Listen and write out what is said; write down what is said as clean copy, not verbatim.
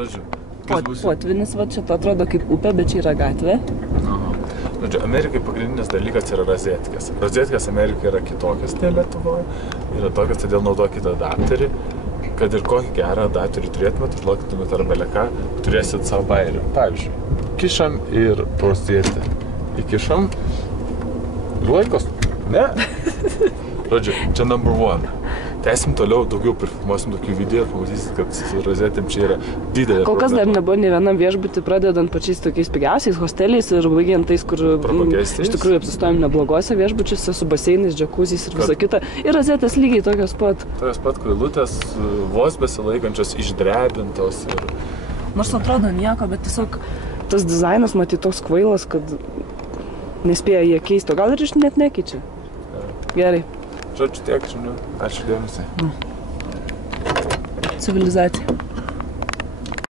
Žodžiu, Potvinis, va čia atrodo kaip upė, bet čia yra gatvė. Žodžiu, Amerikai pagrindinis dalykas yra rozetkės. Rozetkės Amerikai yra kitokios nei Lietuvoje. Yra tokios, todėl naudokite adapterį. Kad ir kokį gerą adapterį turėtumėt, užlokytumėt ar beleką, turėsit savo bairių. Pavyzdžiui, kišam ir rozetę. Įkišam ir laikos. Ne? Žodžiu, čia number one. Tęsim toliau, daugiau perfilmuosim tokių video ir pamatysit, kad su rozetėm čia yra didelė Kol kas dar nebuvo ne vienam viešbutį, pradedant pačiais tokiais pigiausiais hosteliais ir baigiant tais, kur iš tikrųjų apsistojom neblogose viešbučiuose su baseinais, džakuzys ir visa kita. Ir rozetės lygiai tokios pat. Tokios pat kvailutės, vos besilaikančios, išdrebintos ir... Nors atrodo nieko, bet tiesiog tas dizainas matyt toks kvailas, kad nespėja jie keisti, o gal ir iš net nekeičia. Gerai. Žodžiu, tiek žinių. Ačiū dėmesį. Civilizacija.